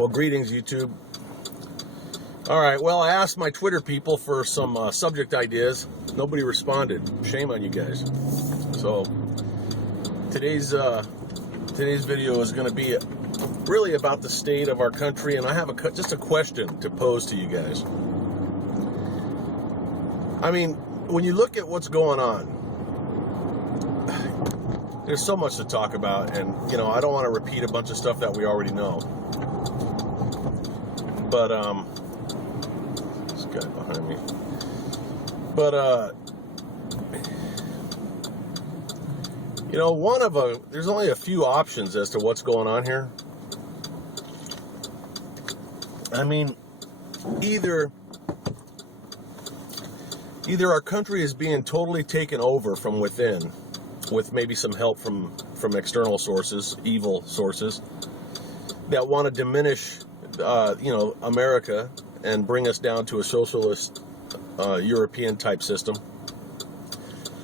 Well, greetings, YouTube. All right, well, I asked my Twitter people for some subject ideas. Nobody responded. Shame on you guys. So today's video is going to be really about the state of our country, and I have just a question to pose to you guys. I mean, when you look at what's going on, there's so much to talk about, and I don't want to repeat a bunch of stuff that we already know. But this guy behind me. But there's only a few options as to what's going on here. I mean, either our country is being totally taken over from within, with maybe some help from external sources, evil sources, that want to diminish, America and bring us down to a socialist, European type system,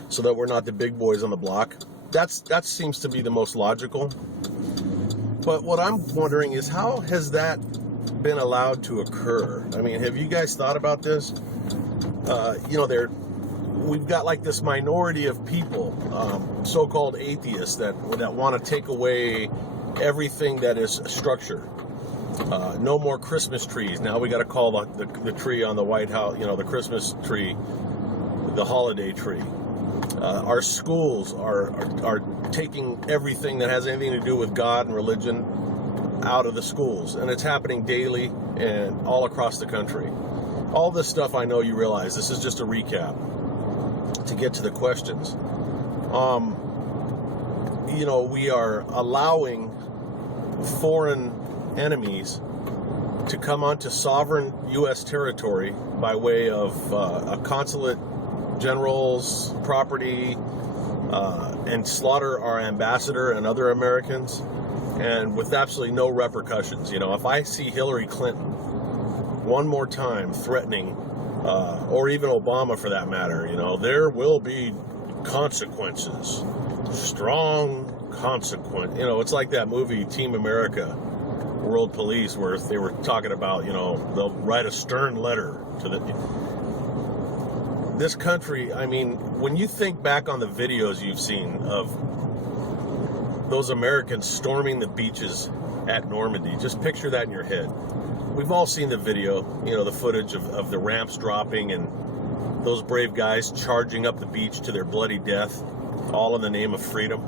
so that we're not the big boys on the block. That seems to be the most logical. But what I'm wondering is, how has that been allowed to occur? I mean, have you guys thought about this? We've got like this minority of people, so-called atheists, that want to take away everything that is structure. No more Christmas trees. Now we got to call the tree on the White House, the Christmas tree, the holiday tree. Our schools are taking everything that has anything to do with God and religion out of the schools, and it's happening daily and all across the country. All this stuff, I know you realize, this is just a recap to get to the questions. We are allowing foreign enemies to come onto sovereign U.S. territory by way of a consulate general's property, and slaughter our ambassador and other Americans, and with absolutely no repercussions. If I see Hillary Clinton one more time threatening, or even Obama for that matter, there will be consequences, strong consequence. It's like that movie Team America, World Police, where they were talking about, they'll write a stern letter to this country. I mean, when you think back on the videos you've seen of those Americans storming the beaches at Normandy, just picture that in your head. We've all seen the video, the footage of the ramps dropping and those brave guys charging up the beach to their bloody death, all in the name of freedom.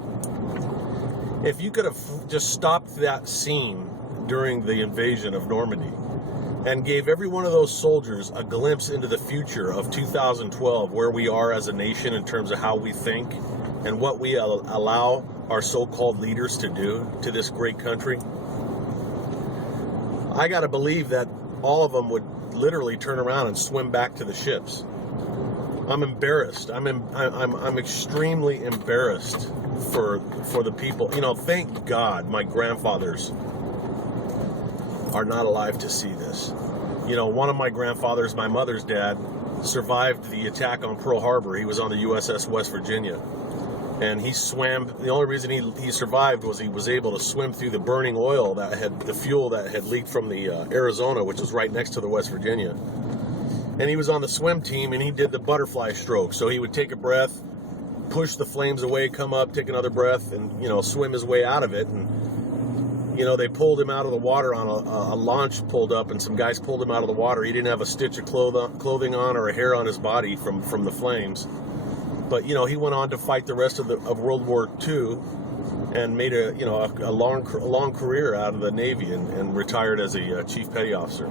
If you could have just stopped that scene during the invasion of Normandy and gave every one of those soldiers a glimpse into the future of 2012, where we are as a nation in terms of how we think and what we allow our so-called leaders to do to this great country, I got to believe that all of them would literally turn around and swim back to the ships. I'm embarrassed. I'm extremely embarrassed for the people. Thank God my grandfathers are not alive to see this. One of my grandfathers, my mother's dad, survived the attack on Pearl Harbor. He was on the USS West Virginia, and he swam. The only reason he survived was he was able to swim through the burning oil the fuel that had leaked from the Arizona, which was right next to the West Virginia. And he was on the swim team, and he did the butterfly stroke. So he would take a breath, push the flames away, come up, take another breath, and swim his way out of it. And they pulled him out of the water on a launch, pulled up, and some guys pulled him out of the water. He didn't have a stitch of clothing on or a hair on his body from the flames. But he went on to fight the rest of World War II, and made a long career out of the Navy, and retired as a chief petty officer.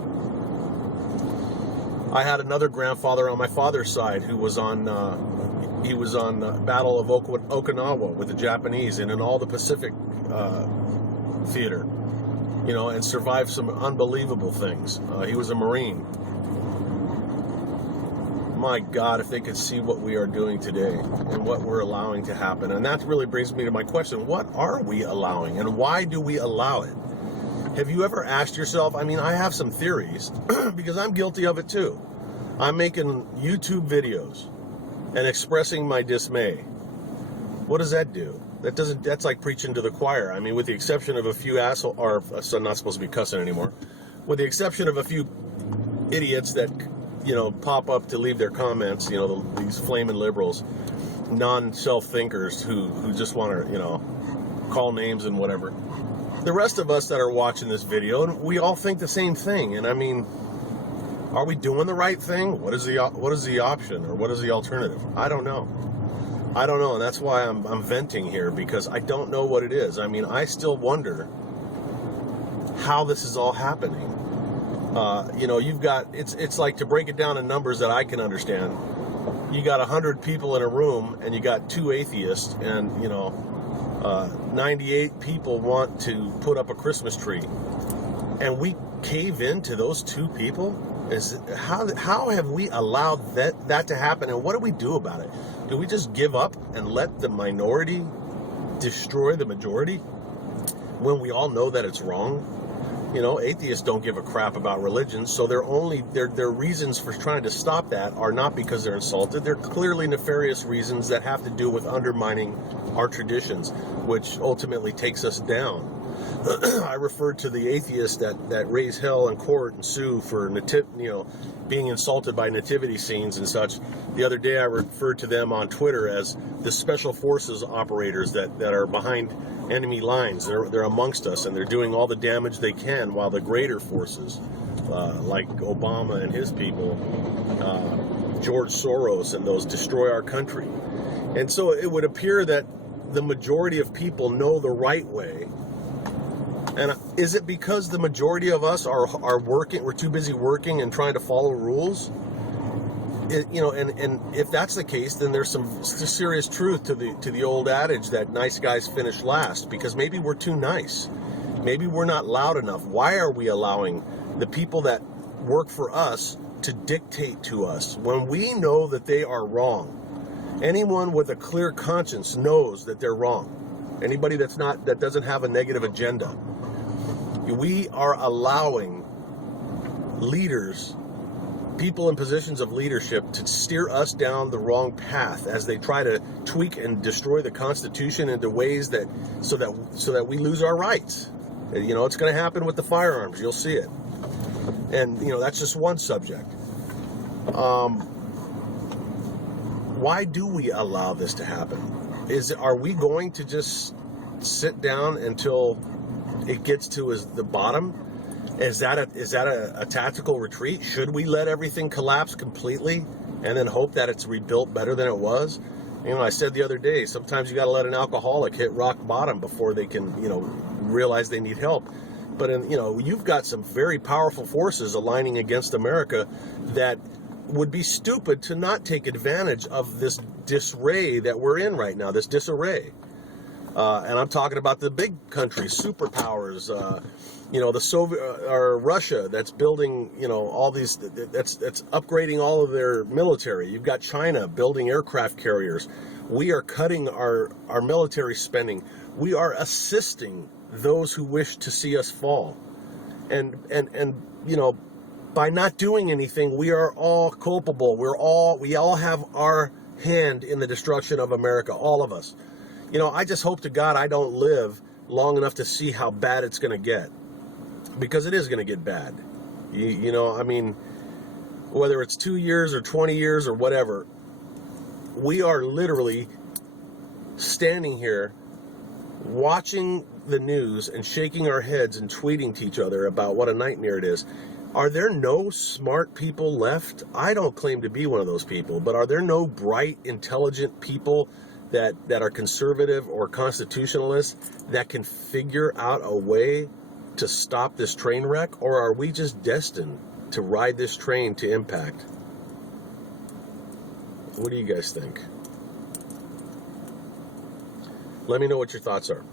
I had another grandfather on my father's side who was on Battle of Okinawa with the Japanese, and in all the Pacific theater, and survived some unbelievable things. He was a Marine. My God, if they could see what we are doing today and what we're allowing to happen. And that really brings me to my question: what are we allowing, and why do we allow it? Have you ever asked yourself? I mean, I have some theories because I'm guilty of it too. I'm making YouTube videos and expressing my dismay. What does that do? That's like preaching to the choir. I mean, with the exception of a few asshole, or so I'm not supposed to be cussing anymore. With the exception of a few idiots that, pop up to leave their comments, these flaming liberals, non-self thinkers who just want to, call names and whatever. The rest of us that are watching this video, we all think the same thing. And I mean, are we doing the right thing? What is the option, or what is the alternative? I don't know. And that's why I'm venting here, because I don't know what it is. I mean, I still wonder how this is all happening. You've got, it's like, to break it down in numbers that I can understand, you got 100 people in a room, and you got 2 atheists, and 98 people want to put up a Christmas tree, and we cave into those 2 people. How have we allowed that to happen, and what do we do about it? Do we just give up and let the minority destroy the majority when we all know that it's wrong? Atheists don't give a crap about religion, so their reasons for trying to stop that are not because they're insulted. They're clearly nefarious reasons that have to do with undermining our traditions, which ultimately takes us down. I referred to the atheists that raise hell in court and sue for being insulted by nativity scenes and such. The other day I referred to them on Twitter as the special forces operators that are behind enemy lines. They're amongst us, and they're doing all the damage they can, while the greater forces, like Obama and his people, George Soros and those, destroy our country. And so it would appear that the majority of people know the right way. And is it because the majority of us are working, we're too busy working and trying to follow rules? And if that's the case, then there's some serious truth to the old adage that nice guys finish last, because maybe we're too nice. Maybe we're not loud enough. Why are we allowing the people that work for us to dictate to us when we know that they are wrong? Anyone with a clear conscience knows that they're wrong. Anybody that doesn't have a negative agenda. We are allowing leaders, people in positions of leadership, to steer us down the wrong path as they try to tweak and destroy the Constitution into ways so that we lose our rights. It's going to happen with the firearms. You'll see it. And that's just one subject. Why do we allow this to happen? Are we going to just sit down until it gets to the bottom? Is that a tactical retreat? Should we let everything collapse completely and then hope that it's rebuilt better than it was? I said the other day, sometimes you got to let an alcoholic hit rock bottom before they can, realize they need help. But you've got some very powerful forces aligning against America that would be stupid to not take advantage of this disarray that we're in right now, this disarray. And I'm talking about the big countries, superpowers, the Soviet or Russia that's building, all these, that's upgrading all of their military. You've got China building aircraft carriers. We are cutting our military spending. We are assisting those who wish to see us fall. And by not doing anything, we are all culpable. We all have our hand in the destruction of America, all of us. I just hope to God I don't live long enough to see how bad it's going to get, because it is going to get bad. Whether it's 2 years or 20 years or whatever, we are literally standing here watching the news and shaking our heads and tweeting to each other about what a nightmare it is. Are there no smart people left? I don't claim to be one of those people, but are there no bright, intelligent people that are conservative or constitutionalists that can figure out a way to stop this train wreck? Or are we just destined to ride this train to impact? What do you guys think? Let me know what your thoughts are.